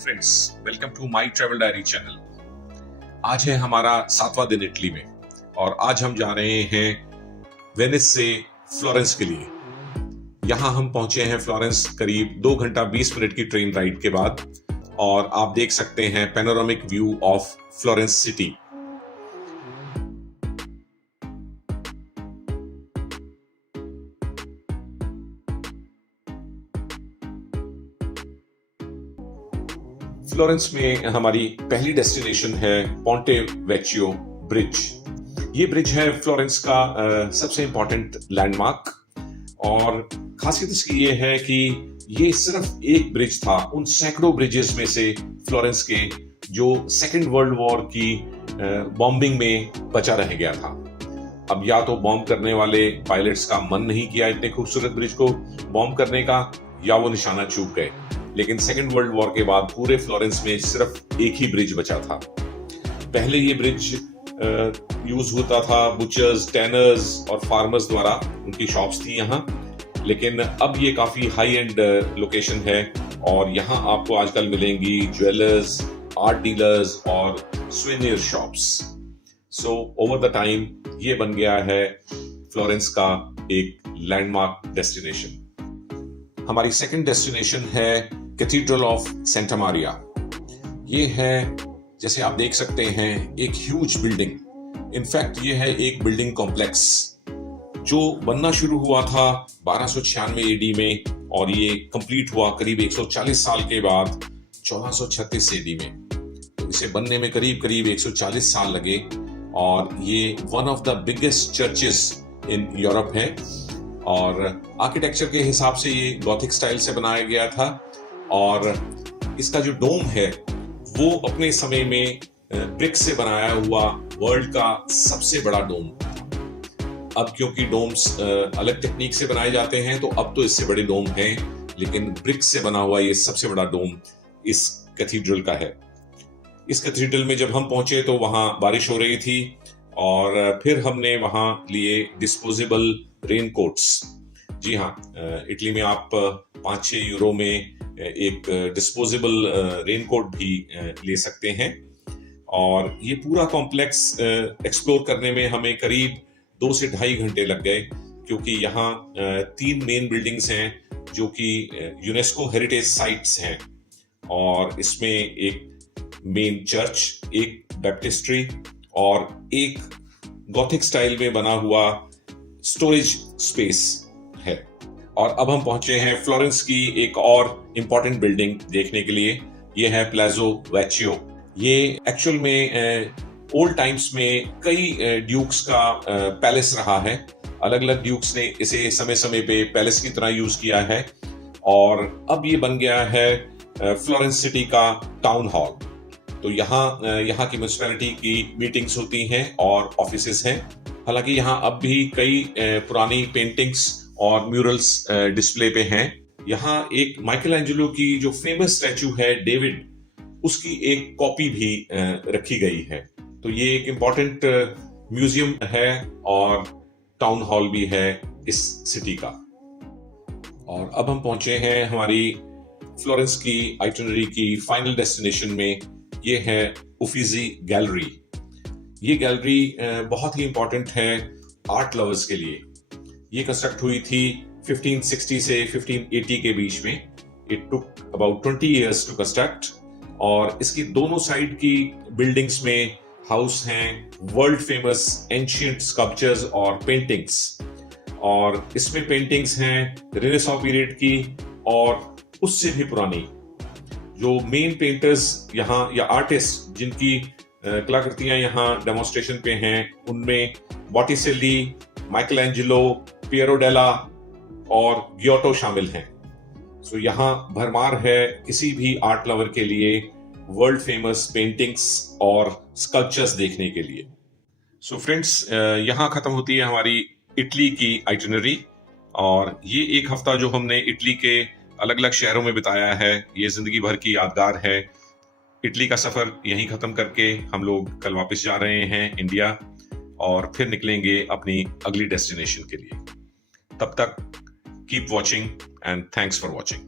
Friends, welcome to my travel diary channel. आज है हमारा 7वां दिन इटली में और आज हम जा रहे हैं वेनिस से फ्लोरेंस के लिए। यहाँ हम पहुंचे हैं फ्लोरेंस करीब 2 घंटा 20 मिनट की ट्रेन राइड के बाद और आप देख सकते हैं panoramic view of Florence city. Florence में हमारी पहली डेस्टिनेशन है पोंटे वेचियो ब्रिज। ये ब्रिज है फ्लोरेंस का सबसे इंपॉर्टेंट लैंडमार्क और खासियत इसकी ये है कि ये सिर्फ एक ब्रिज था उन सैकड़ों ब्रिजेस में से फ्लोरेंस के जो सेकेंड वर्ल्ड वॉर की बॉम्बिंग में बचा रह गया था। अब या तो बॉम्ब करने वाले पायलट्स का मन नहीं किया इतने खूबसूरत ब्रिज को बॉम्ब करने का, या वो निशाना चूक गए। लेकिन सेकेंड वर्ल्ड वॉर के बाद पूरे फ्लोरेंस में सिर्फ एक ही ब्रिज बचा था। पहले ये ब्रिज यूज होता था बुचर्स, टैनर्स और फार्मर्स द्वारा, उनकी शॉप्स थी यहाँ। लेकिन अब ये काफी हाई एंड लोकेशन है और यहाँ आपको आजकल मिलेंगी ज्वेलर्स, आर्ट डीलर्स और souvenir shops. So over the time ये बन गया है फ्लोरेंस का एक लैंडमार्क डेस्टिनेशन। हमारी सेकंड डेस्टिनेशन है कैथीड्रल ऑफ सेंटा मारिया। ये है, जैसे आप देख सकते हैं, एक ह्यूज बिल्डिंग। इनफैक्ट ये है एक बिल्डिंग कॉम्प्लेक्स जो बनना शुरू हुआ था 1296 एडी में और ये कंप्लीट हुआ करीब 140 साल के बाद 1436 एडी में। तो इसे बनने में करीब 140 साल लगे और ये one of the biggest churches in Europe है। और आर्किटेक्चर के हिसाब से ये गॉथिक स्टाइल से बनाया गया था और इसका जो डोम है वो अपने समय में ब्रिक से बनाया हुआ वर्ल्ड का सबसे बड़ा डोम था। अब क्योंकि डोम्स अलग टेक्निक से बनाए जाते हैं तो अब तो इससे बड़े डोम हैं, लेकिन ब्रिक से बना हुआ ये सबसे बड़ा डोम इस कैथीड्रल का है। इस कैथीड्रल में जब हम पहुंचे तो वहां बारिश हो रही थी और फिर हमने वहां लिए डिस्पोजेबल रेनकोट्स। जी हाँ, इटली में आप 5-6 यूरो में एक डिस्पोजेबल रेनकोट भी ले सकते हैं। और ये पूरा कॉम्प्लेक्स एक्सप्लोर करने में हमें करीब 2 से ढाई घंटे लग गए, क्योंकि यहाँ 3 मेन बिल्डिंग्स हैं जो कि यूनेस्को हेरिटेज साइट्स हैं। और इसमें एक मेन चर्च, एक बैप्टिस्ट्री और एक गॉथिक स्टाइल में बना हुआ स्टोरेज स्पेस है। और अब हम पहुंचे हैं फ्लोरेंस की एक और इंपॉर्टेंट बिल्डिंग देखने के लिए। ये है प्लाजो वेचियो। ये एक्चुअल में ओल्ड टाइम्स में कई ड्यूक्स का पैलेस रहा है। अलग अलग ड्यूक्स ने इसे समय समय पे पैलेस की तरह यूज किया है और अब ये बन गया है फ्लोरेंस सिटी का टाउन हॉल। तो यहाँ की म्युनिसिपैलिटी की मीटिंग्स होती हैं और ऑफिसेस हैं। हालांकि यहाँ अब भी कई पुरानी पेंटिंग्स और म्यूरल्स डिस्प्ले पे हैं। यहाँ एक माइकल एंजेलो की जो फेमस स्टैचू है डेविड, उसकी एक कॉपी भी रखी गई है। तो ये एक इम्पॉर्टेंट म्यूजियम है और टाउन हॉल भी है इस सिटी का। और अब हम पहुंचे हैं हमारी फ्लोरेंस की आइटिनरी की फाइनल डेस्टिनेशन में। ये है उफिजी गैलरी। ये गैलरी बहुत ही इंपॉर्टेंट है आर्ट लवर्स के लिए। ये कंस्ट्रक्ट हुई थी 1560 से 1580 के बीच में। It took about 20 years to construct और इसकी दोनों साइड की बिल्डिंग्स में हाउस हैं वर्ल्ड फेमस एंशिएंट स्कल्पचर्स और पेंटिंग्स। और इसमें पेंटिंग्स हैं रेनेसां पीरियड की और उससे भी पुरानी। जो मेन पेंटर्स यहाँ या आर्टिस्ट जिनकी कलाकृतियां यहाँ डेमोन्स्ट्रेशन पे हैं, उनमें बॉटिसेली, माइकल एंजेलो, पियरो डेला और गियोटो शामिल हैं। सो यहाँ भरमार है किसी भी आर्ट लवर के लिए वर्ल्ड फेमस पेंटिंग्स और स्कल्पचर्स देखने के लिए। सो फ्रेंड्स, यहाँ खत्म होती है हमारी इटली की आइटिनरी और ये एक हफ्ता जो हमने इटली के अलग अलग शहरों में बिताया है, ये जिंदगी भर की यादगार है। इटली का सफर यहीं खत्म करके हम लोग कल वापस जा रहे हैं इंडिया और फिर निकलेंगे अपनी अगली डेस्टिनेशन के लिए। तब तक keep watching and thanks for watching.